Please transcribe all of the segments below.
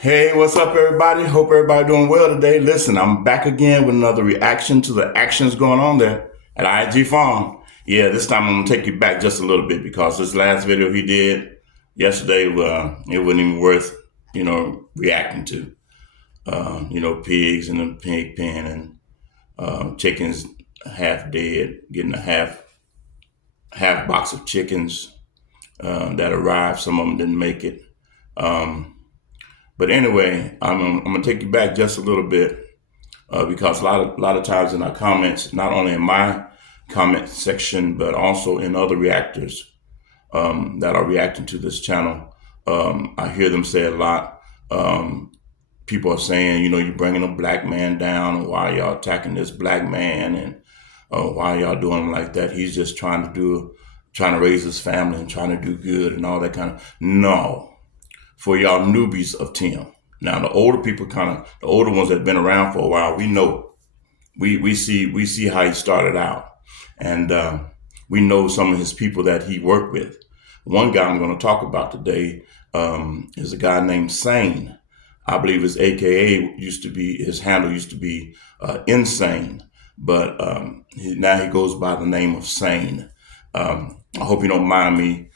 Hey, what's up, everybody? Hope everybody doing well today. Listen, I'm back again with another reaction to the actions going on there at IG Farm. Yeah, this time I'm gonna take you back just a little bit because this last video he did yesterday, it wasn't even worth, reacting to. Pigs in the pig pen and chickens half dead, getting a half box of chickens that arrived. Some of them didn't make it. Um, But anyway, I'm gonna take you back just a little bit because a lot of times in our comments, not only in my comment section but also in other reactors that are reacting to this channel, I hear them say a lot. People are saying, you're bringing a black man down, and why y'all attacking this black man, and why y'all doing him like that? He's just trying to raise his family and trying to do good and all that kind of. No, for y'all newbies of Tim. Now the older people, the older ones that have been around for a while, we know, we see how he started out, and we know some of his people that he worked with. One guy I'm going to talk about today is a guy named Sane. I believe his AKA his handle used to be Insane, but now he goes by the name of Sane. I hope you don't mind me,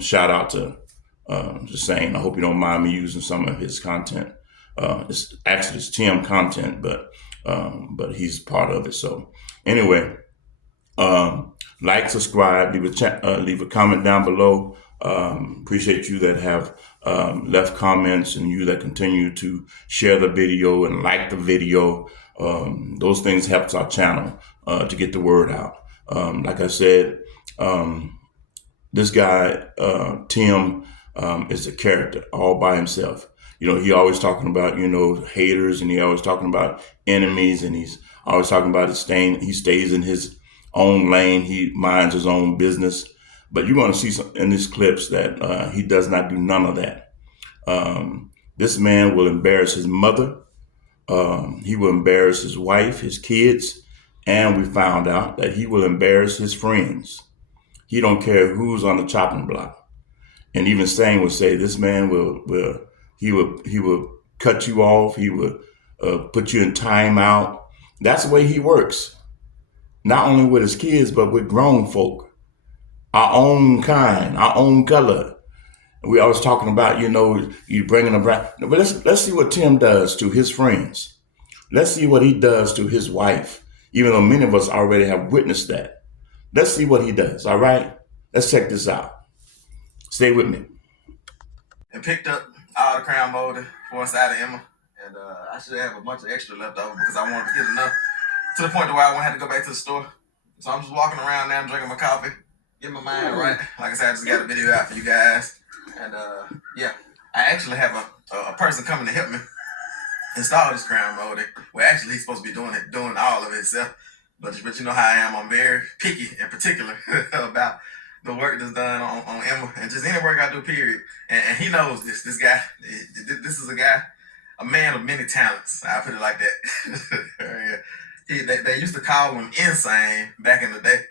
shout out to just saying, I hope you don't mind me using some of his content. It's Tim content, but he's part of it. So anyway, like, subscribe, leave a comment down below. Appreciate you that have left comments, and you that continue to share the video and like the video. Those things helps our channel to get the word out. Like I said, this guy Tim is a character all by himself. He always talking about, haters, and he always talking about enemies, and he's always talking about he stays in his own lane. He minds his own business. But you're going to see in these clips that he does not do none of that. This man will embarrass his mother. He will embarrass his wife, his kids, and we found out that he will embarrass his friends. He don't care who's on the chopping block. And even Sane would say this man will cut you off. He will put you in timeout. That's the way he works. Not only with his kids, but with grown folk, our own kind, our own color. We always talking about, you bringing them back. But let's see what Tim does to his friends. Let's see what he does to his wife, even though many of us already have witnessed that. Let's see what he does. All right, let's check this out. Stay with me. And picked up all the crown molding for inside of Emma. And I should have a bunch of extra left over because I wanted to get enough to the point where I won't have to go back to the store. So I'm just walking around now, drinking my coffee, getting my mind right. Like I said, I just got a video out for you guys. And yeah, I actually have a person coming to help me install this crown molding. Well, actually, he's supposed to be doing all of it himself. But you know how I am. I'm very picky in particular about the work that's done on Emma, and just any work I do, period. And he knows this. This guy, this is a man of many talents. I put it like that. They used to call him Insane back in the day,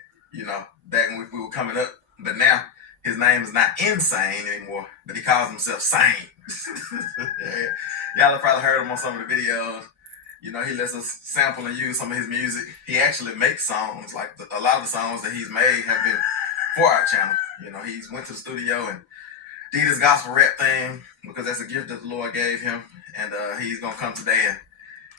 back when we were coming up. But now his name is not Insane anymore, but he calls himself Sane. Y'all have probably heard him on some of the videos. He lets us sample and use some of his music. He actually makes songs. Like a lot of the songs that he's made have been for our channel. He's went to the studio and did his gospel rap thing because that's a gift that the Lord gave him. And he's going to come today and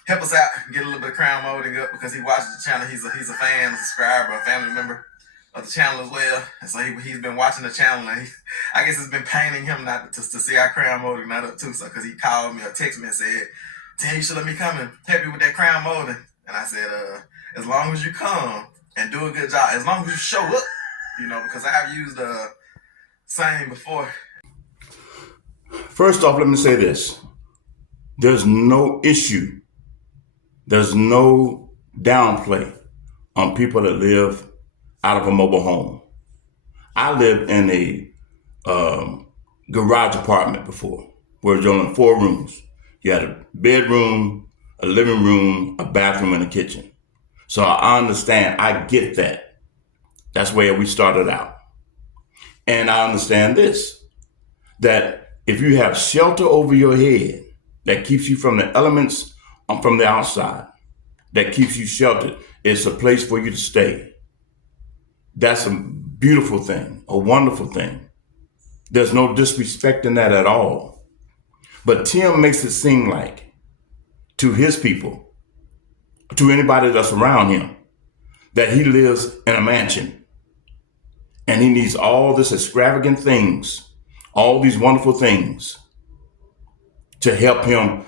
help us out, get a little bit of crown molding up because he watches the channel. He's a fan, a subscriber, a family member of the channel as well. And so he's been watching the channel, and I guess it's been paining him not to see our crown molding not up too. So because he called me or texted me and said, "Tim, you should let me come and help you with that crown molding." And I said, as long as you come and do a good job, as long as you show up, because I've used Sane before. First off, let me say this. There's no issue. There's no downplay on people that live out of a mobile home. I lived in a garage apartment before where there's only 4 rooms. You had a bedroom, a living room, a bathroom, and a kitchen. So I understand. I get that. That's where we started out. And I understand this, that if you have shelter over your head that keeps you from the elements from the outside, that keeps you sheltered, it's a place for you to stay. That's a beautiful thing, a wonderful thing. There's no disrespect in that at all. But Tim makes it seem like to his people, to anybody that's around him, that he lives in a mansion and he needs all this extravagant things, all these wonderful things to help him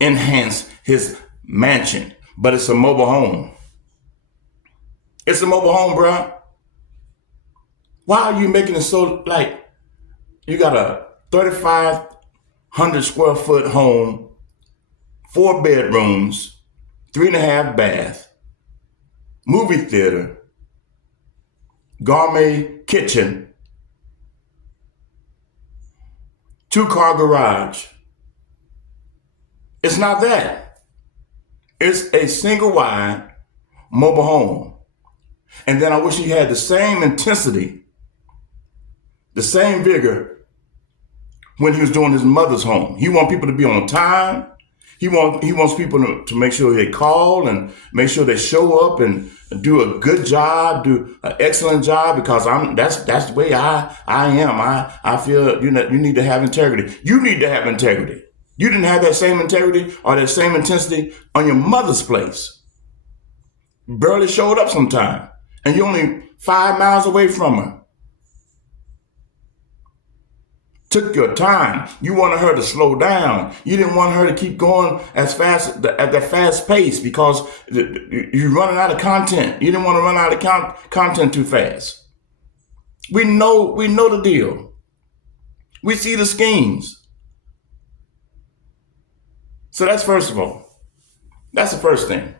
enhance his mansion. But it's a mobile home. It's a mobile home, bro. Why are you making it so like you got a 3,500 square foot home, 4 bedrooms, 3.5 bath, movie theater, gourmet kitchen, 2-car garage? It's not that. It's a single wide mobile home. And then I wish he had the same intensity, the same vigor when he was doing his mother's home. He wants people to be on time. He wants people to make sure they call and make sure they show up and do a good job, do an excellent job, because that's the way I am. I feel you need to have integrity. You need to have integrity. You didn't have that same integrity or that same intensity on your mother's place. Barely showed up sometime, and you're only 5 miles away from her. Took your time. You wanted her to slow down. You didn't want her to keep going as fast at that fast pace because you're running out of content. You didn't want to run out of content too fast. We know the deal. We see the schemes. So that's first of all. That's the first thing.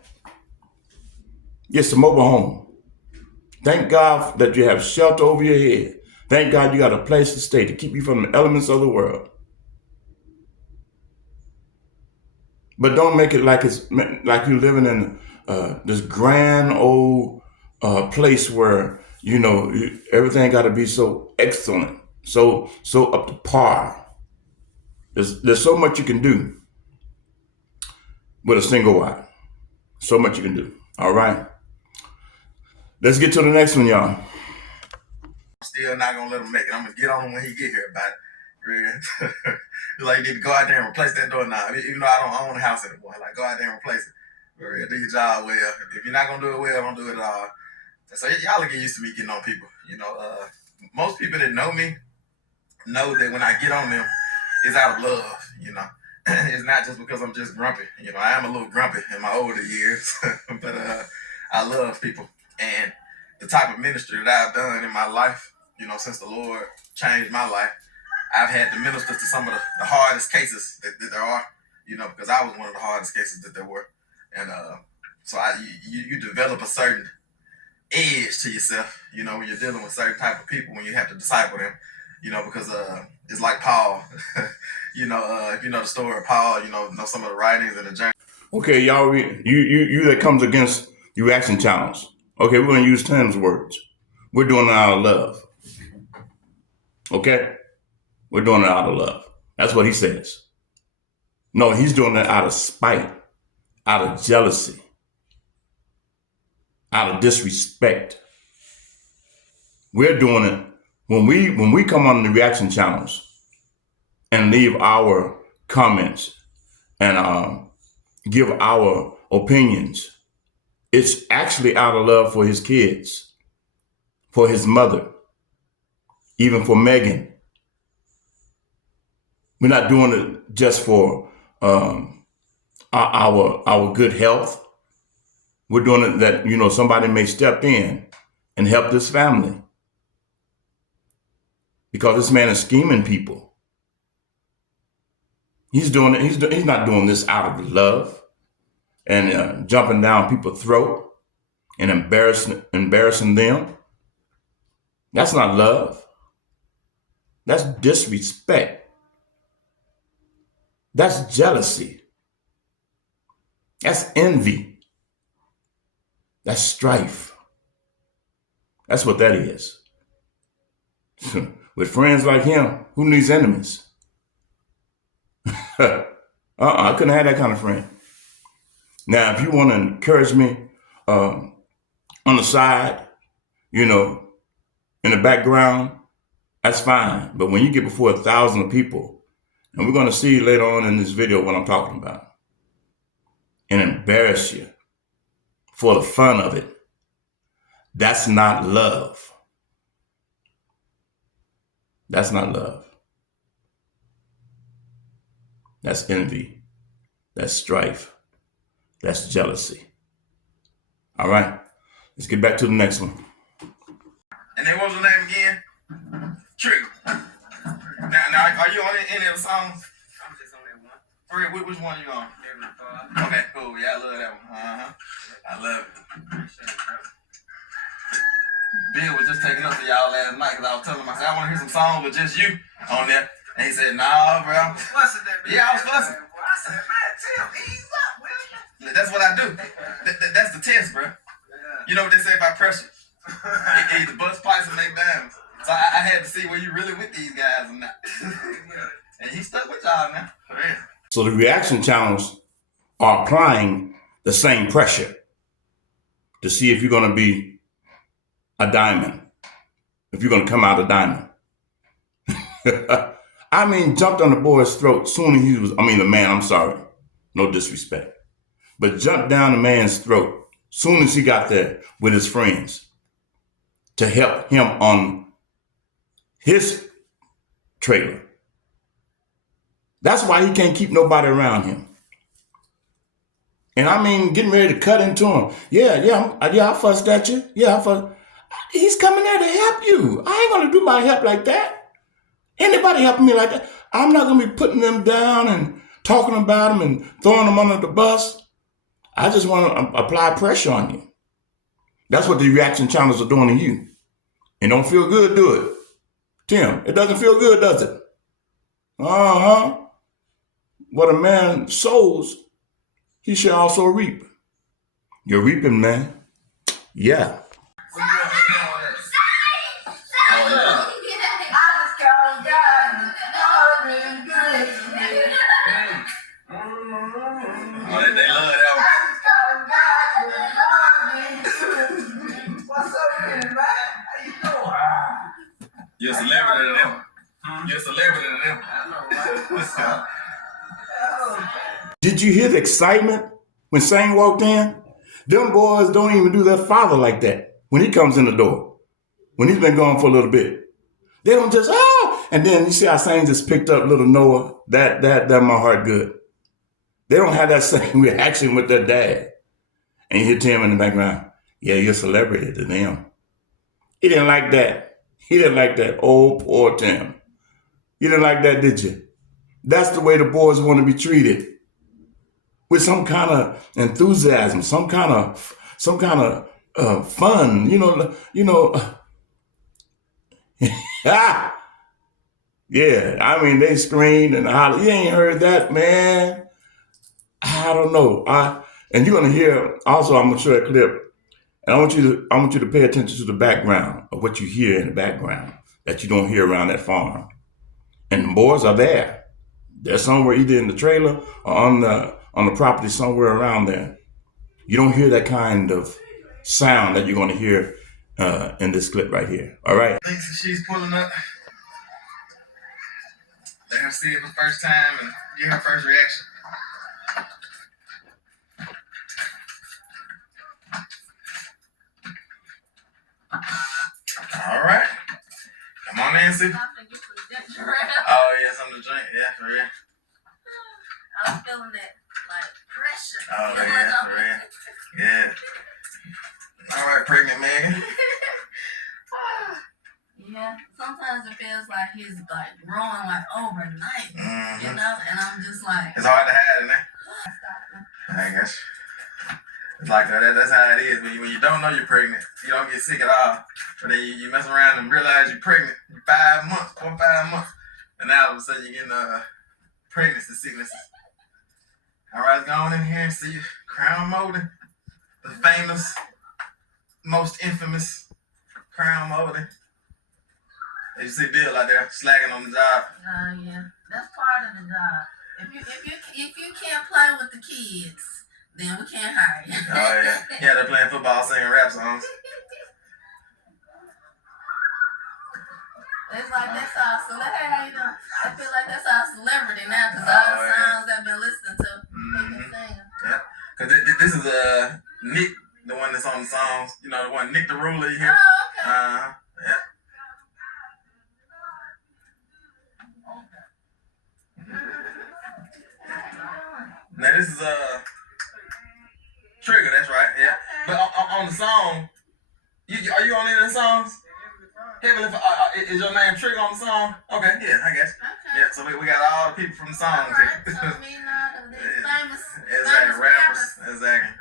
It's a mobile home. Thank God that you have shelter over your head. Thank God you got a place to stay to keep you from the elements of the world. But don't make it like it's like you're living in this grand old place where everything got to be so excellent, so up to par. There's so much you can do with a single wide. So much you can do. All right. Let's get to the next one, y'all. I'm still not gonna let him make it. I'm gonna get on him when he get here about it. It's like you need to go out there and replace that door now. Even though I don't own a house anymore, like go out there and replace it. Do your job well. If you're not gonna do it well, don't do it at all. So y'all get used to me getting on people. Most people that know me know that when I get on them, it's out of love. It's not just because I'm just grumpy. I am a little grumpy in my older years, but I love people. And the type of ministry that I've done in my life, since the Lord changed my life, I've had to minister to some of the hardest cases that there are, because I was one of the hardest cases that there were. And so you develop a certain edge to yourself, when you're dealing with certain type of people, when you have to disciple them, because it's like Paul, if you know the story of Paul, know some of the writings and the journey. Okay, y'all, you that comes against your reaction challenge. Okay, we're going to use Tim's words. We're doing it out of love. Okay? We're doing it out of love. That's what he says. No, he's doing it out of spite, out of jealousy, out of disrespect. We're doing it when we come on the reaction challenge and leave our comments and give our opinions. It's actually out of love for his kids, for his mother, even for Megan. We're not doing it just for our good health. We're doing it that, somebody may step in and help this family. Because this man is scheming people. He's doing it. He's not doing this out of love and jumping down people's throat and embarrassing them. That's not love. That's disrespect. That's jealousy. That's envy. That's strife. That's what that is. With friends like him, who needs enemies? I couldn't have that kind of friend. Now, if you want to encourage me on the side, you know, in the background, that's fine. But when you get before 1,000 people, and we're going to see later on in this video what I'm talking about, and embarrass you for the fun of it, that's not love. That's not love. That's envy. That's strife. That's jealousy. All right, let's get back to the next one. And then what was her name again? Trigger. Now, are you on any of the songs? I'm just on that one. For real, which one are you on? Okay, cool. Yeah, I love that one. I love it. Bill was just taking up for y'all last night because I was telling him, I said, I want to hear some songs with just you on there. And he said, nah, bro. Fussing that man. Yeah, I was fussing. I said, man, Tim, ease up, man. That's what I do. That's the test, bro. You know what they say about pressure? It either bust pipes or make diamonds. So I had to see were you really with these guys or not. And he stuck with y'all now. For real. So the reaction channels are applying the same pressure to see if you're going to be a diamond, if you're going to come out a diamond. I mean, jumped on the boy's throat soon as the man, I'm sorry, no disrespect, but jumped down the man's throat soon as he got there with his friends to help him on his trailer. That's why he can't keep nobody around him. And I mean, getting ready to cut into him. Yeah, I fussed at you. Yeah, I fussed. He's coming there to help you. I ain't going to do my help like that. Anybody helping me like that, I'm not going to be putting them down and talking about them and throwing them under the bus. I just want to apply pressure on you. That's what the reaction channels are doing to you. It don't feel good, do it? Tim, it doesn't feel good, does it? Uh-huh. What a man sows, he shall also reap. You're reaping, man. Yeah. They love that one. What's up, man? How you doing? You're a celebrity to them. You're a celebrity to them. I know, right? What's up? Did you hear the excitement when Sane walked in? Them boys don't even do their father like that when he comes in the door. When he's been gone for a little bit. They don't just, and then you see how Sane just picked up little Noah. That my heart good. They don't have that same reaction with their dad. And you hear Tim in the background. Yeah, you're a celebrity to them. He didn't like that. He didn't like that. Oh, poor Tim. You didn't like that, did you? That's the way the boys want to be treated. With some kind of enthusiasm, some kind of fun, you know. Yeah, I mean, they screamed and hollered. You ain't heard that, man. I don't know. And you're gonna hear also. I'm gonna show a clip, and I want you to pay attention to the background of what you hear in the background that you don't hear around that farm. And the boys are there. They're somewhere either in the trailer or on the property somewhere around there. You don't hear that kind of sound that you're gonna hear in this clip right here. All right. Thinks she's pulling up. Let her see it for the first time and get her first reaction. All right. Come on, Nancy. Oh, yeah, something to drink. Yeah, for real. I'm feeling that, like, pressure. Oh, yeah, for real. Yeah. All right, pregnant Megan. Yeah, sometimes it feels like he's, like, growing, like, overnight, you know? And I'm just like... It's hard to hide, isn't it? I guess. It's like that. That's how it is. When you don't know you're pregnant, you don't get sick at all. But then you mess around and realize you're pregnant. 5 months, 4 or 5 months. And now all of a sudden you're getting pregnancy sicknesses. All right, let's go on in here and see crown molding. The famous, most infamous crown molding. You see Bill out there slacking on the job. Yeah, that's part of the job. If you can't play with the kids, then we can't hire you. Oh yeah, yeah, they're playing football, singing rap songs. It's like that's our celebrity. Hey, how you doing? I feel like that's our celebrity now because all the songs I've been listening to, they can sing. Yeah, because this is Nick, the one that's on the songs. You know, the one Nick the Ruler you hear. Oh, okay. Yeah. Now this is Trigger, that's right. Yeah, but on the song, are you on any of the songs? Heavenly, is your name Trigger on the song? Okay, yeah, I guess. Okay. Yeah, so we got all the people from the songs here. So we know these famous rappers. Exactly.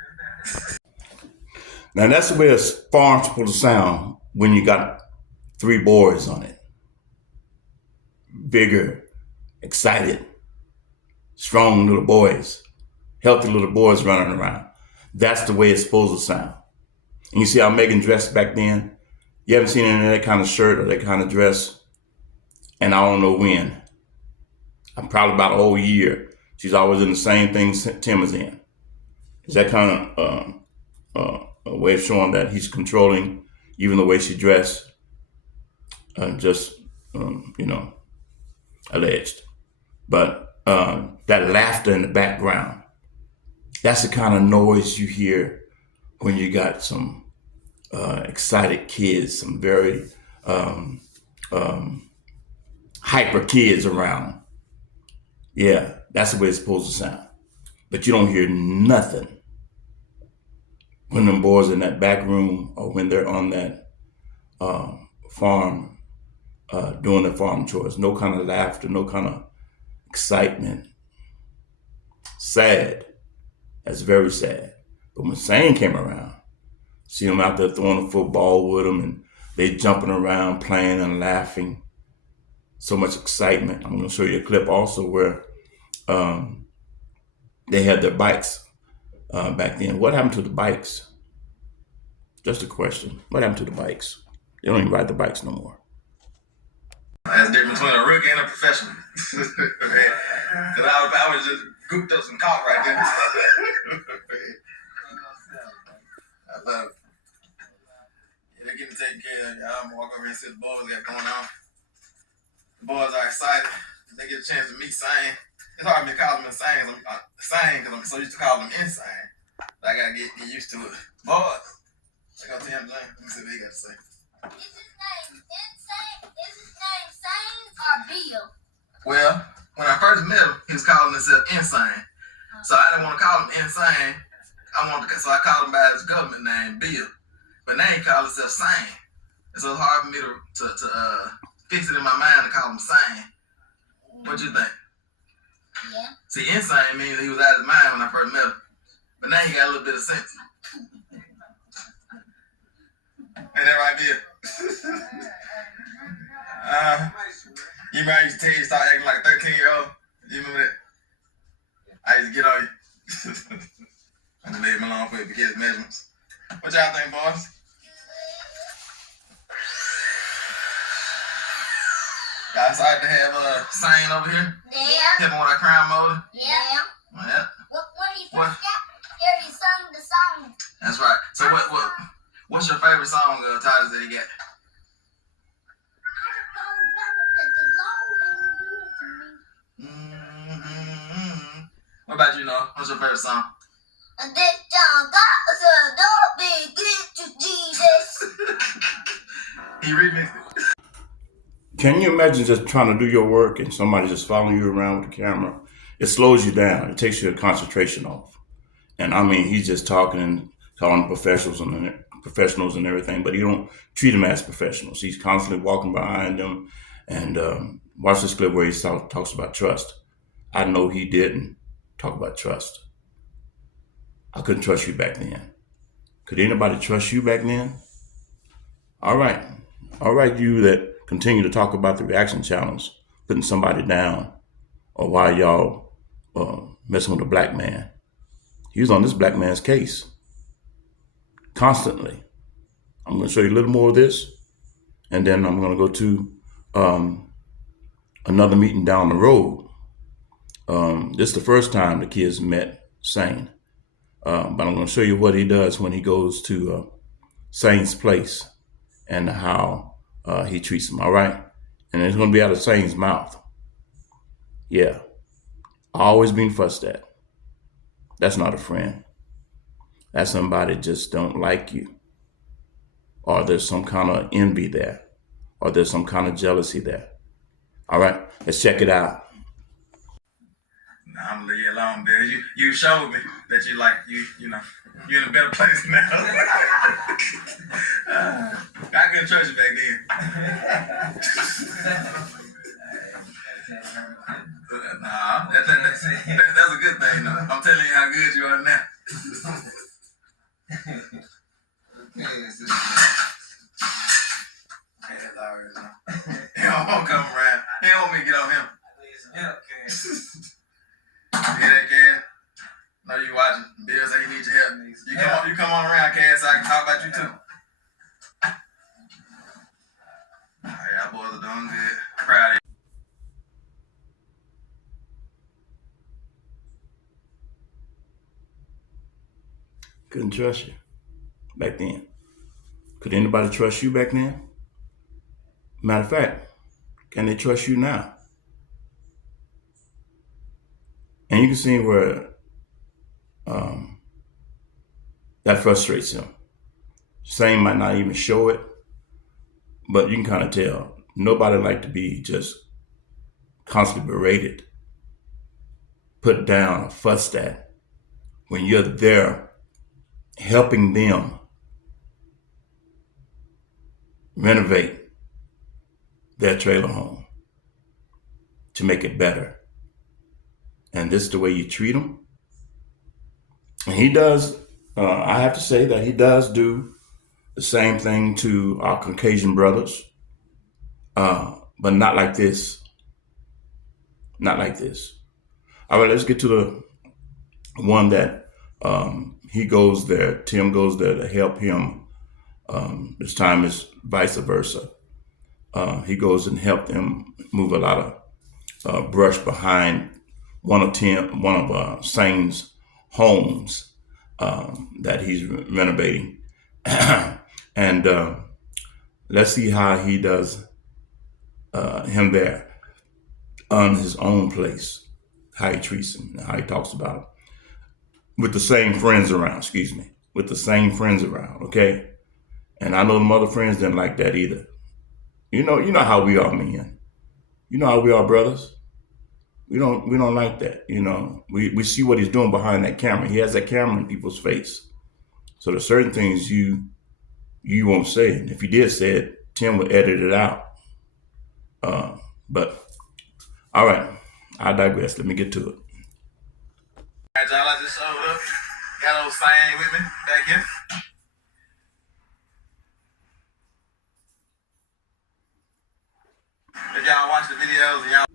Now that's the way a farm's supposed to sound when you got 3 boys on it. Bigger, excited, strong little boys, healthy little boys running around. That's the way it's supposed to sound. And you see how Megan dressed back then? You haven't seen any of that kind of shirt or that kind of dress, and I don't know when. I'm probably about a whole year. She's always in the same thing Tim is in. Is that kind of a way of showing that he's controlling even the way she dressed? Alleged. But that laughter in the background, that's the kind of noise you hear when you got some excited kids, some very hyper kids around. Yeah, that's the way it's supposed to sound. But you don't hear nothing when them boys in that back room or when they're on that farm doing their farm chores. No kind of laughter, no kind of excitement. Sad. That's very sad. But when Sane came around, see them out there throwing the football with them and they jumping around, playing and laughing. So much excitement. I'm going to show you a clip also where they had their bikes back then. What happened to the bikes? Just a question. What happened to the bikes? They don't even ride the bikes no more. That's the difference between a rookie and a professional. Because I was just gooped up some cock right there. I love it. Yeah, they're getting taken care of. I'm gonna walk over here and see what the boys got going on. The boys are excited. They get a chance to meet Sane. It's hard for me to call them insane. Sane, because I'm so used to calling them insane. I gotta get used to it. Boys, they go to him. Let me see what he got to say. Is his name insane? Is his name Sane or Bill? Well, when I first met him, he was calling himself insane. So I didn't want to call him insane. So I called him by his government name, Bill. But now he called himself Sane. And so it's hard for me to fix it in my mind to call him Sane. What you think? Yeah. See, insane means he was out of his mind when I first met him. But now he got a little bit of sense. Ain't that right, Bill? You remember I used to tell you start acting like a 13-year-old? You remember that? I used to get on you. I'm gonna leave him alone for the kids' measurements. What y'all think, boys? Y'all excited to have Sane over here? Yeah. Helping with our crime motor? Yeah. Yeah. When he first got here, he sung the song. That's right. So what's your favorite song, Titus, that he got? What about you, Noah? What's your favorite song? This song got so don't be good to Jesus. He remixed it. Can you imagine just trying to do your work and somebody just following you around with the camera? It slows you down. It takes your concentration off. And I mean, he's just talking and calling professionals and everything, but he don't treat them as professionals. He's constantly walking behind them. And watch this clip where he talks about trust. I know he didn't talk about trust. I couldn't trust you back then. Could anybody trust you back then? All right, you that continue to talk about the reaction channels, putting somebody down, or why y'all messing with a black man. He was on this black man's case constantly. I'm going to show you a little more of this, and then I'm going to go to another meeting down the road. This is the first time the kids met Sane. But I'm going to show you what he does when he goes to Sane's place and how he treats them, all right? And it's going to be out of Sane's mouth. Yeah, always being fussed at. That's not a friend. That's somebody that just don't like you. Or there's some kind of envy there. Or there's some kind of jealousy there. All right, let's check it out. Nah, I'm gonna leave you alone, Bill. You showed me that you like you're in a better place now. I couldn't trust you back then. Nah, that's a good thing though. I'm telling you how good you are now. He don't want to come around. He don't want me to get on him. You hear that, Cass? Know you watching. Bill say he needs your help. You come on around, Cass, so I can talk about you too. Alright, y'all boys are doing good. Proud of you. Couldn't trust you back then. Could anybody trust you back then? Matter of fact, can they trust you now? And you can see where that frustrates him. Sane might not even show it, but you can kind of tell. Nobody like to be just constantly berated, put down, or fussed at when you're there helping them renovate their trailer home to make it better. And this is the way you treat them. And he does, I have to say that he does do the same thing to our Caucasian brothers, but not like this. Not like this. All right, let's get to the one that he goes there, Tim goes there to help him. This time is vice versa. He goes and help them move a lot of brush behind one of Sane's homes that he's renovating. And let's see how he does him there on his own place, how he treats him, how he talks about him. With the same friends around, with the same friends around, okay? And I know the other friends didn't like that either. You know how we are, men. You know how we are, brothers. We don't like that. We see what he's doing behind that camera. He has that camera in people's face. So there's certain things you won't say. And if you did say it, Tim would edit it out. But all right, I digress. Let me get to it. Alright, y'all, I just showed up. Got old Sane with me back here. If y'all watch the videos and y'all.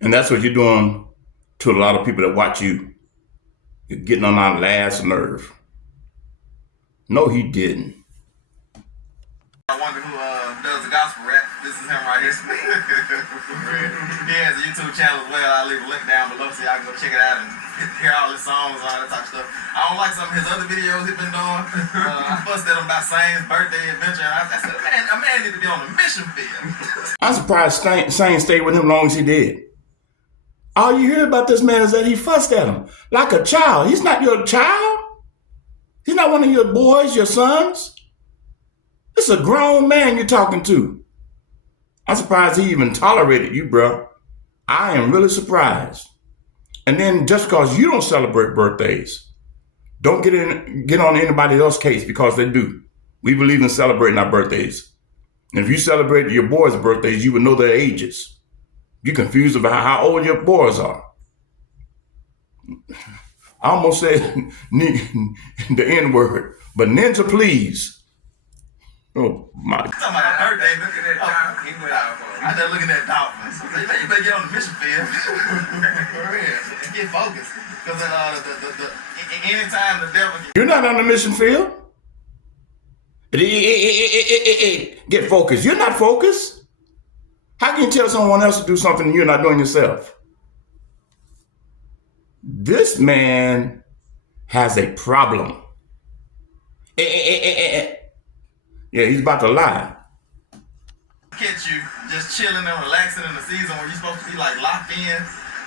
And that's what you're doing to a lot of people that watch you. You're getting on our last nerve. No, he didn't. I wonder who does the gospel rap. This is him right here. He has a YouTube channel as well. I'll leave a link down below so y'all can go check it out and hear all his songs and all that type of stuff. I don't like some of his other videos he's been doing. I fussed at him about Sane's birthday adventure, and I said, a man need to be on the mission field. I'm surprised Sane stayed with him as long as he did. All you hear about this man is that he fussed at him like a child. He's not your child. He's not one of your boys, your sons. This is a grown man you're talking to. I'm surprised he even tolerated you, bro. I am really surprised. And then just because you don't celebrate birthdays, don't get on anybody else's case because they do. We believe in celebrating our birthdays. And if you celebrate your boys' birthdays, you would know their ages. You're confused about how old your boys are. I almost said the N-word, but ninja, please. Oh my. Talking about a birthday, look at that dolphin. I just looking at dolphins. You better get on the mission field. For real. Get focused. Because anytime the devil You're not on the mission field. Get focused. You're not focused. How can you tell someone else to do something you're not doing yourself? This man has a problem. Yeah, he's about to lie. Catch you just chilling and relaxing in the season where you're supposed to be like locked in,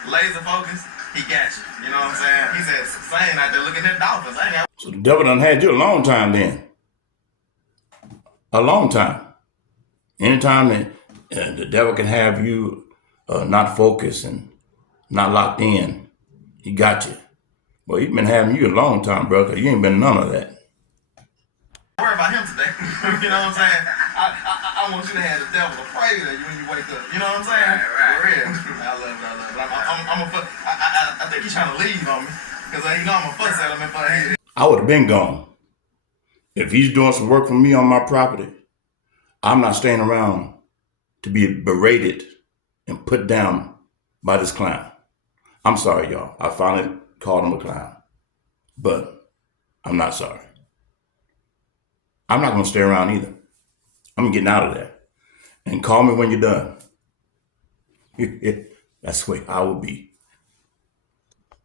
laser focused. He got you. You know what I'm saying? He said, Sane out there looking at dolphins. I ain't So the devil done had you a long time then. A long time. Anytime that the devil can have you not focused and not locked in, he got you. Well, he's been having you a long time, bro, because you ain't been none of that. worry about him today. You know what I'm saying? I want you to have the devil to pray to you when you wake up. You know what I'm saying? Right. For real. I love it. I think he's trying to leave on me because you know I'm a fuss at him if I would have been gone. If he's doing some work for me on my property, I'm not staying around to be berated and put down by this clown. I'm sorry, y'all. I finally called him a clown. But I'm not sorry. I'm not going to stay around either. I'm getting out of there. And call me when you're done. That's the way I will be.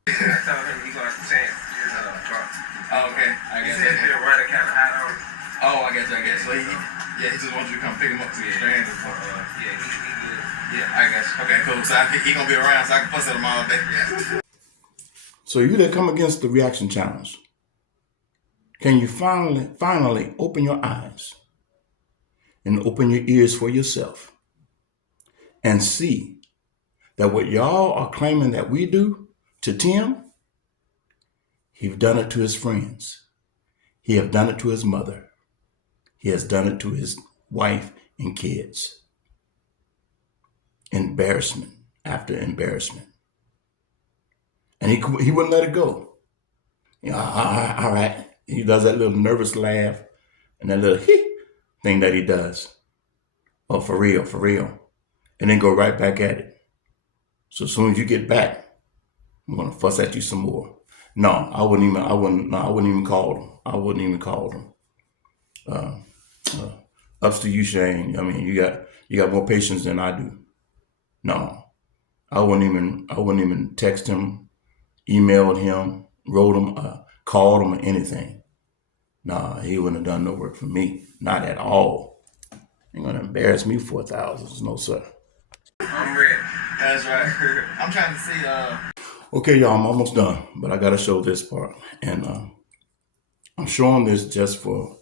I told him he's going to change his truck. Oh, okay. I guess he said running kind of hot on. Oh, I guess. So he just wants you to come pick him up to the strand. He good. Yeah, I guess. Okay, cool. So he going to be around so I can fuss at him all day. Yeah. So you that come against the reaction challenge, can you finally open your eyes and open your ears for yourself and see that what y'all are claiming that we do to Tim, he's done it to his friends. He have done it to his mother. He has done it to his wife and kids. Embarrassment after embarrassment. And he wouldn't let it go. You know, all right. He does that little nervous laugh and that little thing that he does. Oh, for real. And then go right back at it. So as soon as you get back, I'm gonna fuss at you some more. No, I wouldn't even call them. I wouldn't even call them. Ups to you, Shane. I mean, you got more patience than I do. No, I wouldn't even text him, emailed him, wrote him, called him, or anything. Nah, he wouldn't have done no work for me. Not at all. Ain't gonna embarrass me for thousands. No, sir. I'm ready. That's right. I'm trying to see. Okay, y'all, I'm almost done, but I gotta show this part. And I'm showing this just for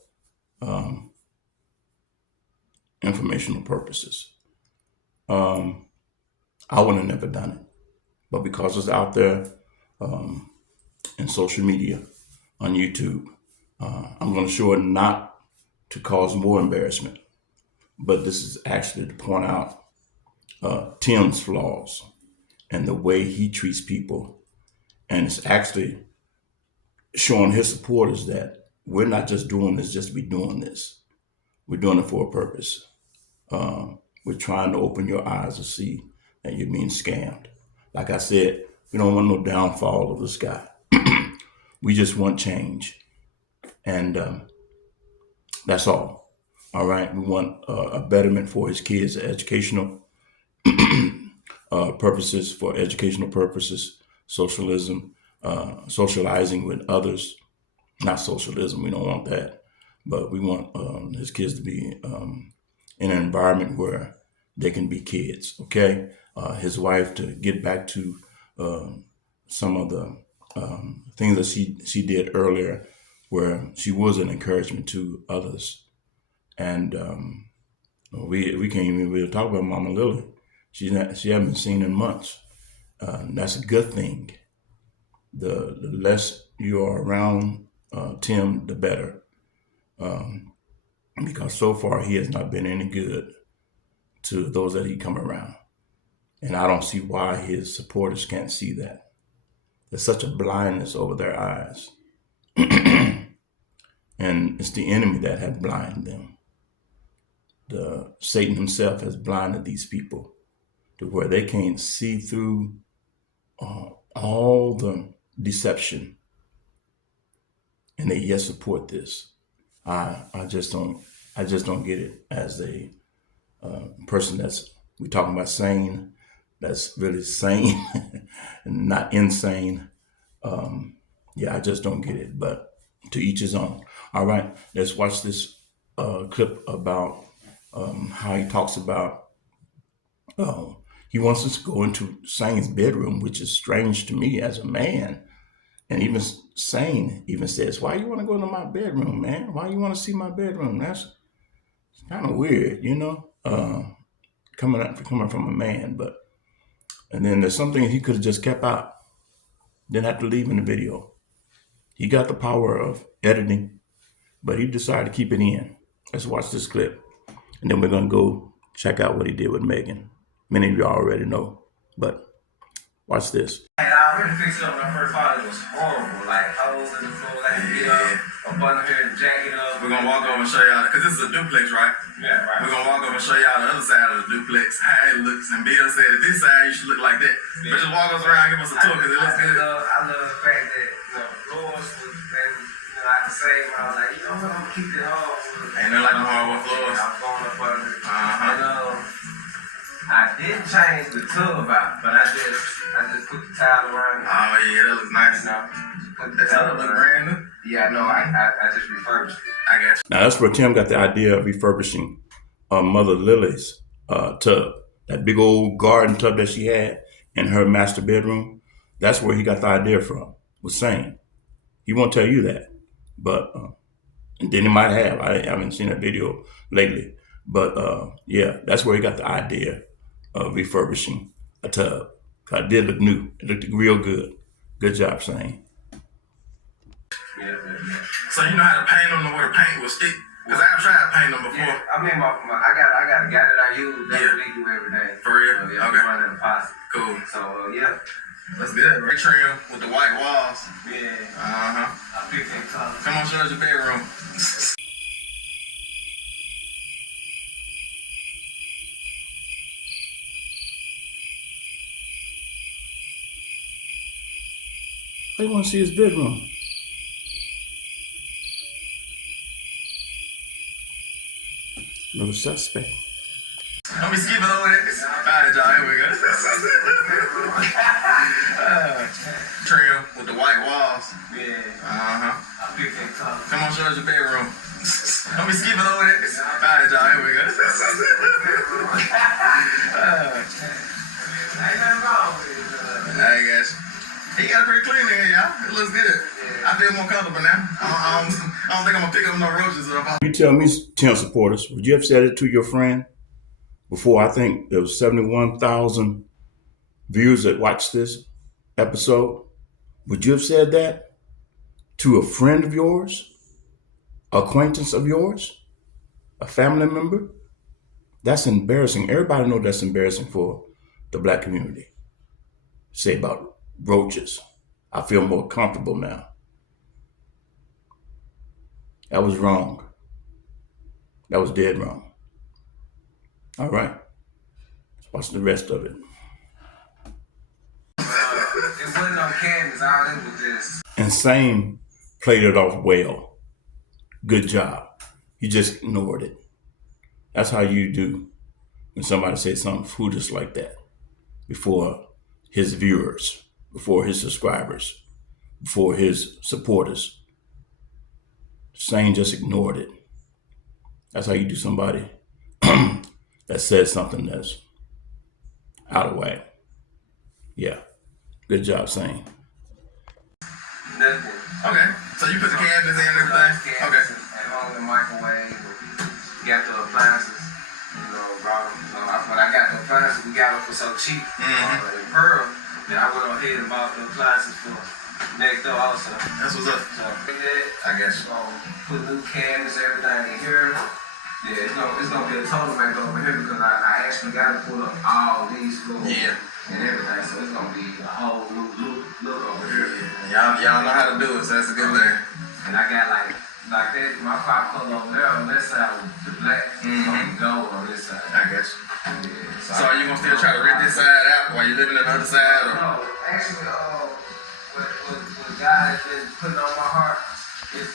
informational purposes. I would have never done it. But because it's out there in social media, on YouTube, I'm going to show it not to cause more embarrassment, but this is actually to point out Tim's flaws and the way he treats people. And it's actually showing his supporters that we're not just doing this just to be doing this. We're doing it for a purpose. We're trying to open your eyes to see that you're being scammed. Like I said, we don't want no downfall of this guy. We just want change. And that's all. All right. We want a betterment for his kids, educational purposes, for educational purposes, socialism, socializing with others. Not socialism. We don't want that. But we want his kids to be in an environment where they can be kids. Okay. His wife to get back to some of the things that she did earlier, where she was an encouragement to others. And we can't even really talk about Mama Lily. She hasn't been seen in months. That's a good thing. The less you are around Tim, the better. Because so far he has not been any good to those that he come around. And I don't see why his supporters can't see that. There's such a blindness over their eyes. And it's the enemy that has blinded them. Satan himself has blinded these people to where they can't see through all the deception, and they yet support this. I just don't get it as a person that's We're talking about Sane. That's really sane and not insane. Yeah, I just don't get it, but to each his own. All right, let's watch this clip about how he talks about he wants us to go into Sane's bedroom, which is strange to me as a man. And even Sane even says, "Why you want to go into my bedroom, man? Why you want to see my bedroom? That's kind of weird, you know, coming from a man." But and then there's something he could have just kept out, didn't have to leave in the video. He got the power of editing, but he decided to keep it in. Let's watch this clip, and then we're gonna go check out what he did with Megan. Many of you already know, but watch this. And I already fixed it up when I first thought it was horrible. Like holes in the floor, like get up, up under here and jack it up. We're gonna walk over and show y'all, because this is a duplex, right? Yeah, right. We're gonna walk over and show y'all the other side of the duplex, how it looks. And Bill said that this side you should look like that. Yeah. But just walk us around and give us a tour, because it looks good. I love the fact that, floors was, and, I can save. I was like, I'm gonna keep it hard. Ain't nothing like the hardwood floors. I'm going up under it. And, I didn't change the tub out, but I just put the tile around it. Oh yeah, that looks nice now. That tub look brand new. Yeah, no, I just refurbished it. I guess. Now that's where Tim got the idea of refurbishing Mother Lily's tub, that big old garden tub that she had in her master bedroom. That's where he got the idea from. Was saying he won't tell you that, but and then he might have. I haven't seen a video lately, but yeah, that's where he got the idea of refurbishing a tub. It did look new. It looked real good. Good job, Sane. Yeah. So you know how to paint them where the paint will stick? Because I've tried to paint them before. Yeah, I mean, I got a guy that I use that we do every day. For real? So, yeah, okay. Running a posse. Cool. So, yeah. That's good. Red trim with the white walls. Yeah. I picked that color. Come on, show us your bedroom. I want to see his bedroom. No suspect. Let me skip it over there. Alright, y'all, here we go. Trim with the white walls. Yeah. I picked that color. Come on, show us your bedroom. Let me skip it over there. Alright, y'all, here we go. Ain't nothing wrong with it. I guess. He got it pretty clean in here, y'all. It looks good. Yeah. I feel more comfortable now. I don't think I'm going to pick up no roaches. You tell me, Tim supporters, would you have said it to your friend before? I think there was 71,000 viewers that watched this episode. Would you have said that to a friend of yours, acquaintance of yours, a family member? That's embarrassing. Everybody knows that's embarrassing for the Black community. Say about roaches. I feel more comfortable now. That was wrong. That was dead wrong. All right. Let's watch the rest of it. It wasn't on canvas. All it was just. And Sane played it off well. Good job. You just ignored it. That's how you do when somebody says something foolish like that before his viewers, before his subscribers, before his supporters. Sane just ignored it. That's how you do somebody that says something that's out of whack. Yeah. Good job, Sane. Nothing. Okay. So you put the cabinets in and everything? Okay. At home in the microwave. You got the appliances. Brought them. When I got the appliances, we got them for so cheap. In Pearl. Then I went ahead and bought the appliances for next door also. That's what's up. So I guess put new cabinets, everything in here. Yeah, it's gonna be a total makeover over here because I actually got to put up all these floors and everything. So it's gonna be a whole new look over here. Y'all know how to do it, so that's a good thing. And I got like that. My pop color over there on that side with the black. It's gonna be gold on this side. I guess. Yeah. So are you gonna still try to rent this side out while you're living on the other side? Or? No, actually, what God has been putting on my heart is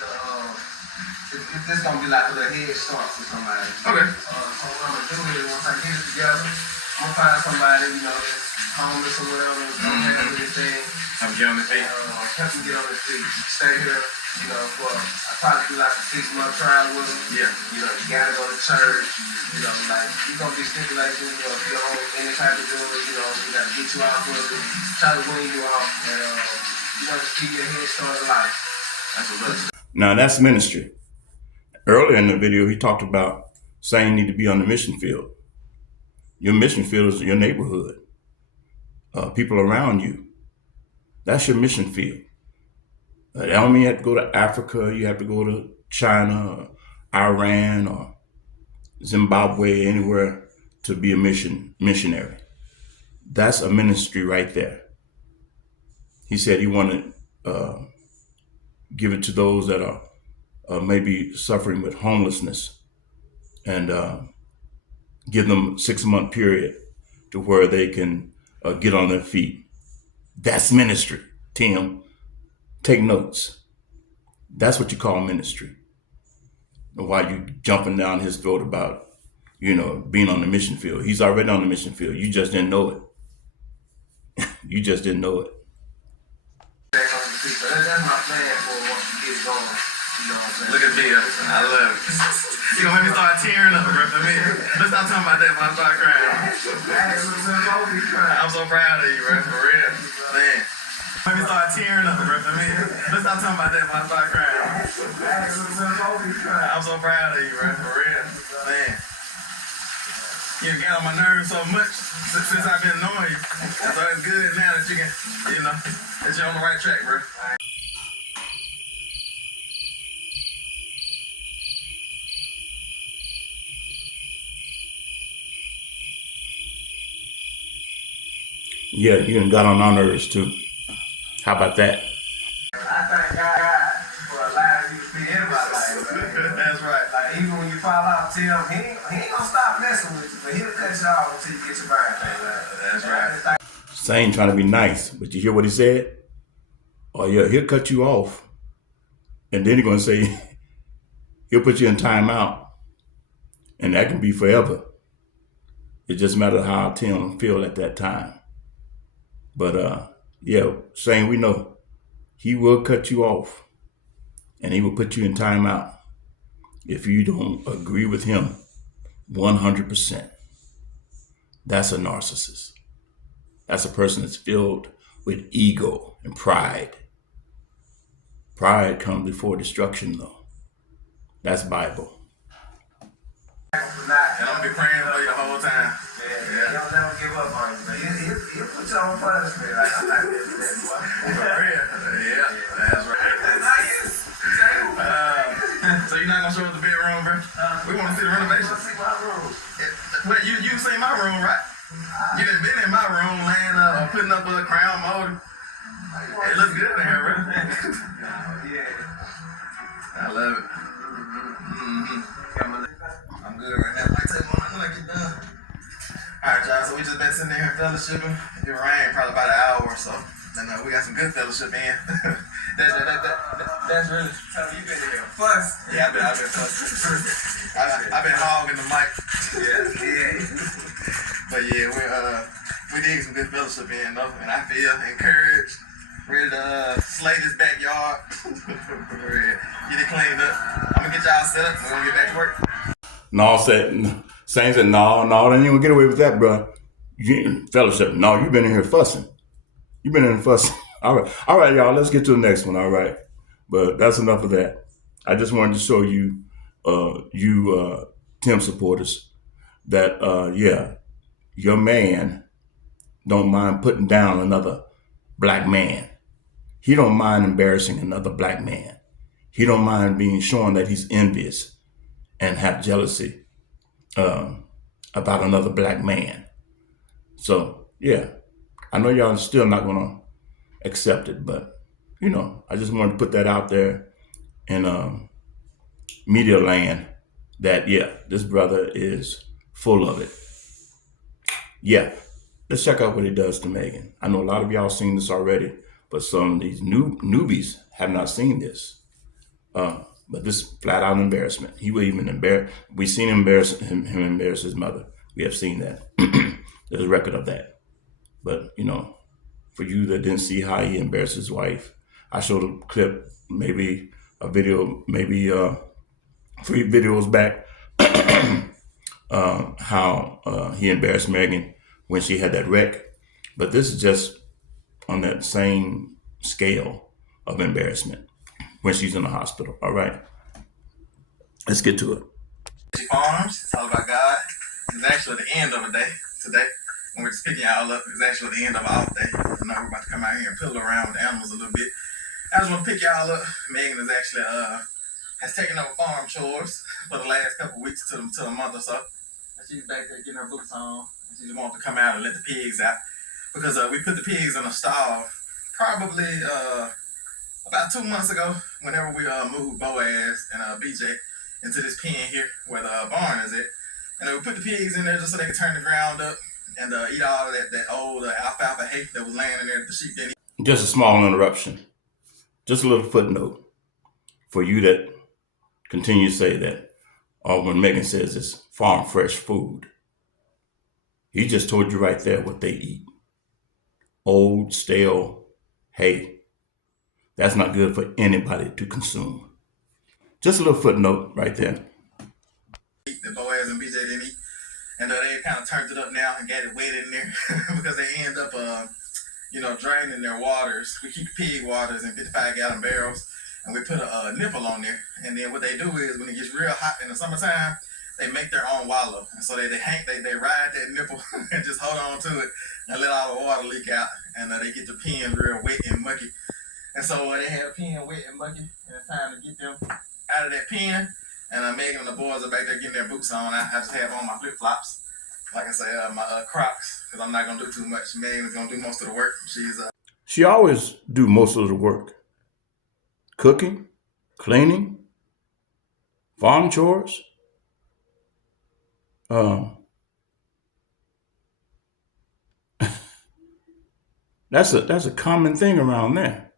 this gonna be like a little head start for somebody. Okay. So what I'm gonna do is once I get it together, I'm gonna find somebody, you know, that's homeless or whatever, don't have anything. Help get on the feet. Help them get on their feet. Stay here, you know, for I probably do like a 6-month trial with them. Yeah. You know, you gotta go to church. You know, like you're gonna be stipulating, you know, if you don't any type of doing, you know, we gotta get you off of it, try to wean you off, and you know, just keep your head started life. That's what love is. Now that's ministry. Earlier in the video, he talked about Sane need to be on the mission field. Your mission field is your neighborhood, people around you. That's your mission field. That don't mean you have to go to Africa. You have to go to China or Iran or Zimbabwe, anywhere to be a missionary. That's a ministry right there. He said he wanted to give it to those that are maybe suffering with homelessness and give them a 6-month period to where they can get on their feet. That's ministry, Tim. Take notes. That's what you call ministry. Why you jumping down his throat about, being on the mission field. He's already on the mission field. You just didn't know it. You just didn't know it. Back on the feet. So that's my plan for once you get it going. You know what I'm saying? Look at Bill. I love it. You gonna make me start tearing up, bro. Let's stop talking about that when I start crying. I'm so proud of you, bro. For real. Man. Make me start tearing up, bro. Let's stop talking about that when I start crying. I'm so proud of you, bro. For real. Man. You got on my nerves so much since I've been knowing you. So it's good now that you can, that you're on the right track, bro. Yeah, you done got on our nerves too. How about that? I thank God for allowing you to be in my life, man. That's right. Like, even when you fall out, tell him he ain't gonna stop messing with you, but he'll cut you off until you get your mind thing. That's right. Sane trying to be nice, but you hear what he said? Oh yeah, he'll cut you off. And then he's gonna say he'll put you in timeout. And that can be forever. It just matters how Tim feel at that time. But yeah, Sane, we know he will cut you off and he will put you in timeout if you don't agree with him 100%. That's a narcissist. That's a person that's filled with ego and pride. Pride comes before destruction, though. That's Bible. And I'm gonna be praying for you the whole time. Yeah. Don't never give up on you, man. He'll put you on punishment. Like, I'm not gonna do that, boy. For real. Yeah, that's right. So you're not gonna show us the bedroom, bro? We wanna see the renovation. I want to see my room. Wait, you seen my room, right? You done been in my room, laying putting up a crown molding. It looks good in here, bro. Yeah. I love it. I'm good right now. Might take one when I get done. Alright, y'all, so we just been sitting there fellowshipping. It rained probably about an hour or so. And we got some good fellowship in. That's really. Tell me, you been in here fuss. Yeah, I've been fussing. I've been hogging the mic. Yeah. But yeah, we did some good fellowship in though, and I feel encouraged, ready to slay this backyard. Get it cleaned up. I'm gonna get y'all set up. We're gonna get back to work. Sane said, no, they ain't gonna get away with that, bro. Fellowship, no, you been in here fussing. You been in here fussing. All right, y'all, let's get to the next one, all right? But that's enough of that. I just wanted to show you, Tim supporters, that, your man don't mind putting down another black man. He don't mind embarrassing another black man. He don't mind being shown that he's envious and have jealousy about another black man. So, yeah, I know y'all still not going to accept it, but, I just wanted to put that out there in media land that, this brother is full of it. Yeah, let's check out what he does to Megan. I know a lot of y'all seen this already, but some of these newbies have not seen this. But this flat out embarrassment. He would even embarrass. We seen him embarrass his mother. We have seen that. There's a record of that. But, for you that didn't see how he embarrassed his wife, I showed a clip, maybe a video, maybe 3 videos back, how he embarrassed Megan when she had that wreck. But this is just on that same scale of embarrassment when she's in the hospital. All right, let's get to it. Farms, it's all about God. It's actually the end of a day today. When we're just picking y'all up, it's actually the end of our off day. We're about to come out here and piddle around with the animals a little bit. I just want to pick y'all up. Megan is actually has taken over farm chores for the last couple weeks to a month or so. And she's back there getting her boots on. She just wants to come out and let the pigs out because we put the pigs in a stall probably about 2 months ago. Whenever we moved Boaz and BJ into this pen here where the barn is at, and we put the pigs in there just so they could turn the ground up and eat all of that old alfalfa hay that was laying in there that the sheep didn't eat. Just a small interruption. Just a little footnote for you that continue to say that, or when Megan says it's farm fresh food. He just told you right there what they eat. Old, stale hay. That's not good for anybody to consume. Just a little footnote right there. The Boaz and BJ didn't eat. And they kind of turned it up now and got it wet in there because they end up, draining their waters. We keep pig waters in 55-gallon barrels, and we put a nipple on there. And then what they do is when it gets real hot in the summertime, they make their own wallow. And so they ride that nipple and just hold on to it and let all the water leak out. And they get the pen real wet and mucky. And so they had a pen wet and mucky, and it's time to get them out of that pen. And Megan and the boys are back there getting their boots on. I just have on my flip-flops. Like I say, my Crocs, because I'm not going to do too much. Megan is going to do most of the work. She always do most of the work. Cooking, cleaning, farm chores. That's a common thing around there.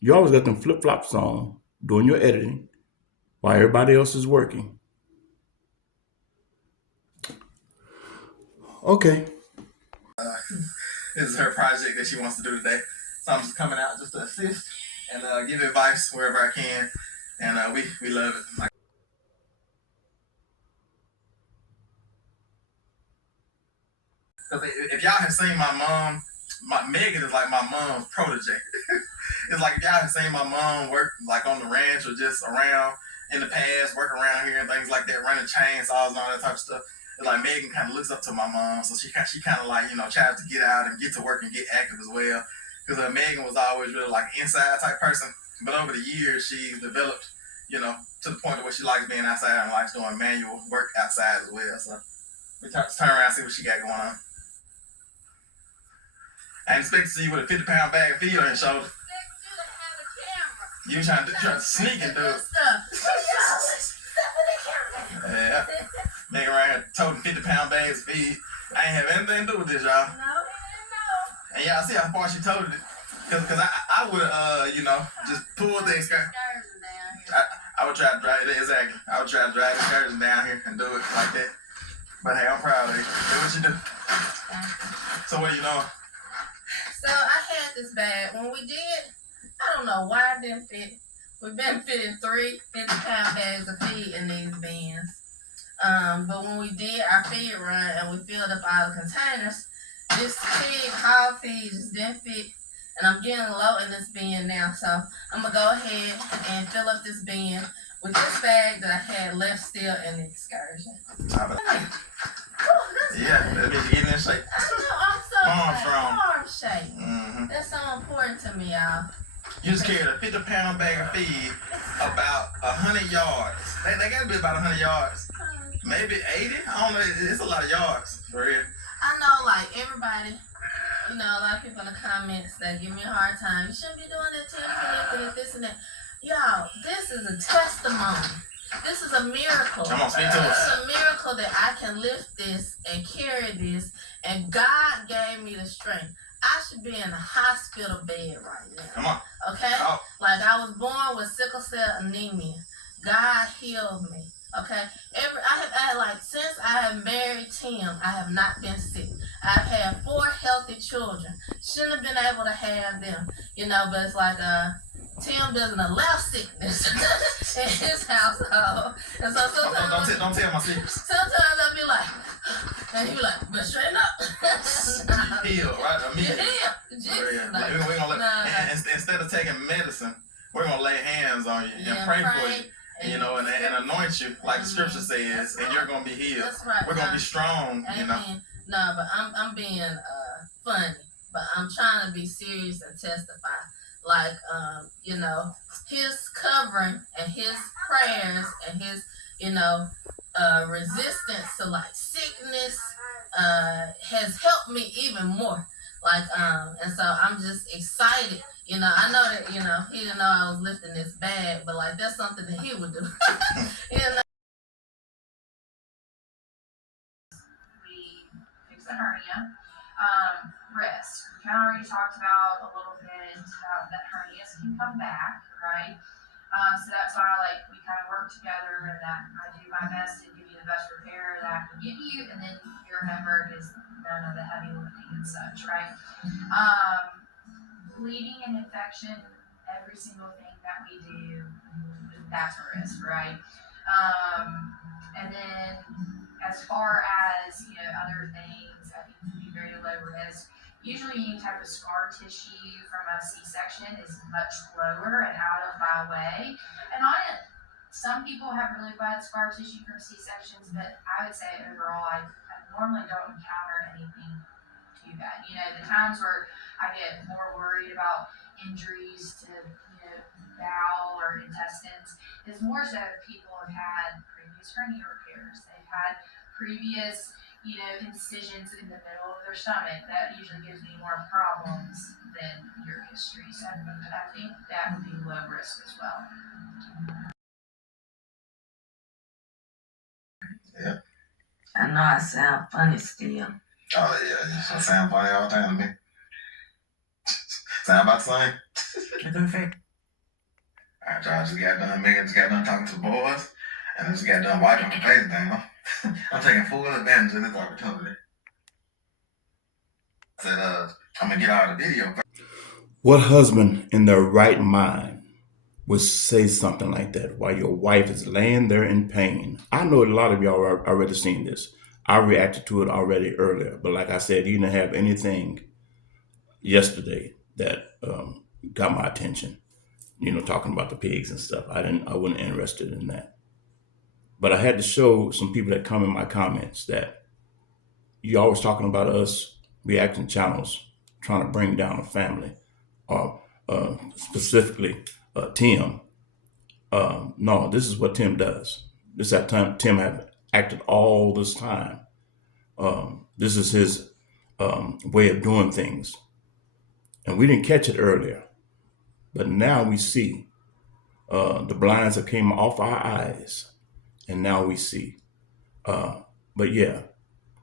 You always got them flip-flops on doing your editing while everybody else is working. Okay. This is her project that she wants to do today. So I'm just coming out just to assist and give advice wherever I can. And we love it. Because if y'all have seen my mom, Megan is like my mom's protege. It's like if y'all have seen my mom work like on the ranch or just around in the past, work around here and things like that, running chainsaws and all that type of stuff. It's like Megan kind of looks up to my mom, so she kind of like, tries to get out and get to work and get active as well. Because Megan was always really like an inside type person, but over the years she's developed, to the point where she likes being outside and likes doing manual work outside as well. So we turn around and see what she got going on. I didn't expect to see you with a 50-pound bag of feed on your shoulder. You trying to sneak and do it. Yeah. Megan around here toting 50-pound bags of feed. I ain't have anything to do with this, y'all. No, he And y'all see how far she toted it? Because I would, just pull the excursion. I would try to drag it, exactly. I would try to drag the excursion down here and do it like that. But hey, I'm proud of you. Do what you do. So what are you doing? So I had this bag. When we did, I don't know why it didn't fit. We've been fitting 3 50-pound bags of feed in these bins. But when we did our feed run and we filled up all the containers, this pig hog feed just didn't fit. And I'm getting low in this bin now. So I'm going to go ahead and fill up this bin with this bag that I had left still in the excursion. Yeah, that means you're getting in shape. I know, I'm so Farm glad. strong. Farm shape. Mm-hmm. That's so important to me, y'all. You just carried a 50-pound bag of feed about 100 yards. They got to be about 100 yards. Maybe 80? I don't know. It's a lot of yards, for real. I know, like, everybody, a lot of people in the comments that give me a hard time. You shouldn't be doing that to your this and that. Y'all, this is a testimony. This is a miracle. Come on, speak to us. It's a miracle that I can lift this and carry this, and God gave me the strength. I should be in a hospital bed right now. Come on. Okay? Oh. Like, I was born with sickle cell anemia. God healed me. Okay? Since I have married Tim, I have not been sick. I've had 4 healthy children. Shouldn't have been able to have them, but it's like Tim doesn't allow sickness in his household. And so sometimes Don't tell my secrets. sometimes I'll be like, and he be like, but straighten up. Heal, right? Immediately. Jesus. Like, we're gonna instead of taking medicine, we're gonna lay hands on you and pray for you. And anoint you like the scripture says, and you're gonna be healed. That's right. We're gonna be strong, Amen. No, but I'm being funny, but I'm trying to be serious and testify. Like his covering and his prayers and his resistance to like sickness has helped me even more. Like and so I'm just excited. I know that he didn't know I was lifting this bag, but like that's something that he would do. We fix the hernia. Rest. We kind of already talked about a little bit that hernias can come back, right? So that's why we kind of work together and that I do my best to give you the best repair that I can give you, and then your homework is none of the heavy lifting and such, right? Bleeding and infection, every single thing that we do, that's a risk, right? And then as far as other things, I think would be very low risk. Usually any type of scar tissue from a C-section is much lower and out of my way. And some people have really bad scar tissue from C-sections, but I would say overall I normally don't encounter anything too bad. The times where I get more worried about injuries to bowel or intestines is more so if people have had previous hernia repairs. They've had previous incisions in the middle of their stomach. That usually gives me more problems than your history. So I think that would be low risk as well. Yeah. I know I sound funny still. Oh yeah, I sound funny all the time to me. Sound about the same. Alright, y'all just got done. Megan just got done talking to the boys, and I just got done wiping the face down. I'm taking full advantage of this opportunity. I said, I'm gonna get out of the video. What husband in their right mind would say something like that while your wife is laying there in pain? I know a lot of y'all are already seen this. I reacted to it already earlier, but like I said, you didn't have anything yesterday that got my attention. Talking about the pigs and stuff. I wasn't interested in that. But I had to show some people that come in my comments that you always talking about us reaction channels trying to bring down a family, or specifically Tim. No, this is what Tim does. This is that Tim have acted all this time. This is his way of doing things. And we didn't catch it earlier. But now we see the blinds that came off our eyes. And now we see. But yeah,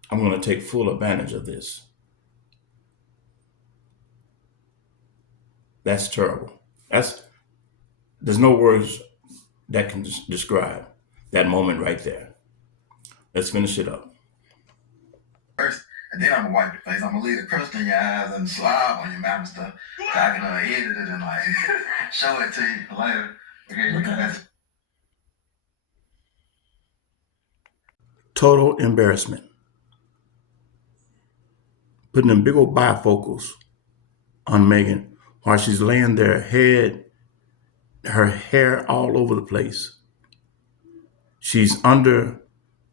I'm going to take full advantage of this. That's terrible. There's no words that can describe that moment right there. Let's finish it up. First, and then I'm gonna wipe your face. I'm gonna leave the crust in your eyes and slob on your mouth and stuff, so I can edit it and show it to you later. Okay. Total embarrassment. Putting them big old bifocals on Megan while she's laying there, her hair all over the place. She's under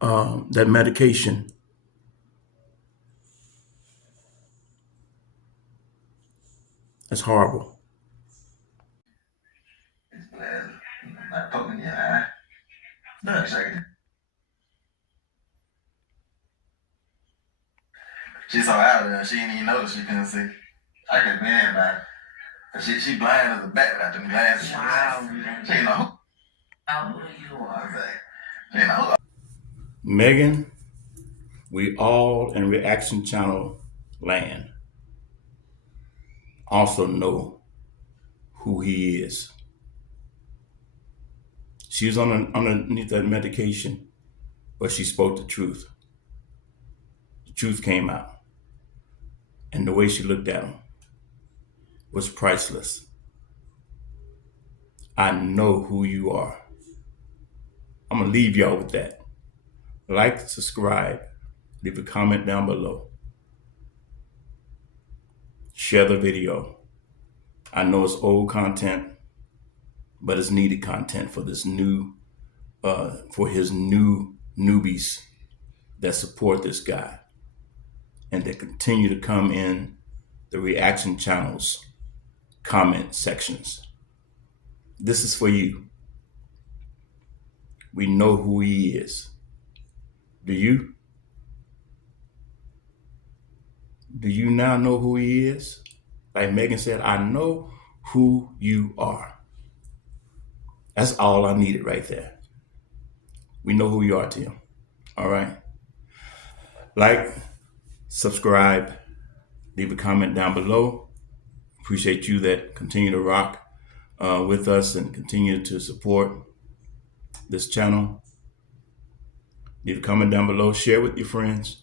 that medication. That's horrible. Not poking your eye. No, shaking. She's so out of there, she didn't even notice she couldn't see. I could be anybody. She blind as a bat without them glasses. Wow. She ain't know who you are. She ain't know who. Megan, we all in reaction channel land also know who he is. She was underneath that medication, but she spoke the truth. The truth came out. And the way she looked at him was priceless. I know who you are. I'm going to leave y'all with that. Like, subscribe, leave a comment down below. Share the video. I know it's old content, but it's needed content for this new, for his new newbies that support this guy and that continue to come in the reaction channels, comment sections. This is for you. We know who he is. Do you? Do you now know who he is? Like Megan said, I know who you are. That's all I needed right there. We know who you are, Tim. All right. Like, subscribe, leave a comment down below. Appreciate you that continue to rock with us and continue to support this channel. Leave a comment down below. Share with your friends.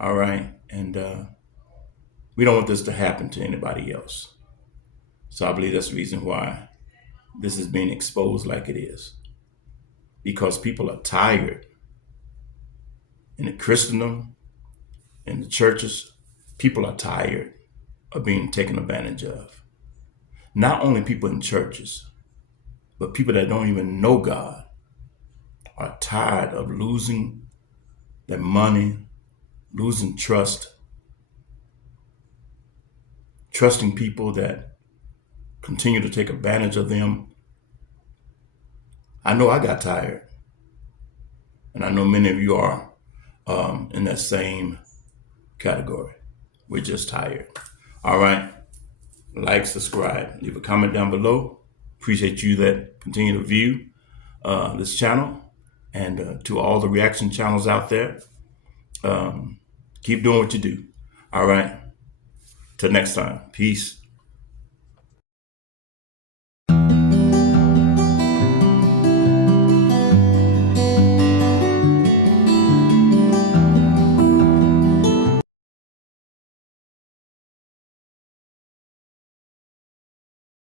All right. And we don't want this to happen to anybody else. So I believe that's the reason why this is being exposed like it is. Because people are tired. In the Christendom, in the churches, people are tired of being taken advantage of. Not only people in churches, but people that don't even know God are tired of losing their money, losing trust, trusting people that continue to take advantage of them. I know I got tired, and I know many of you are in that same category. We're just tired. All right. Like, subscribe, leave a comment down below. Appreciate you that continue to view this channel, and to all the reaction channels out there, keep doing what you do. All right. Till next time. Peace.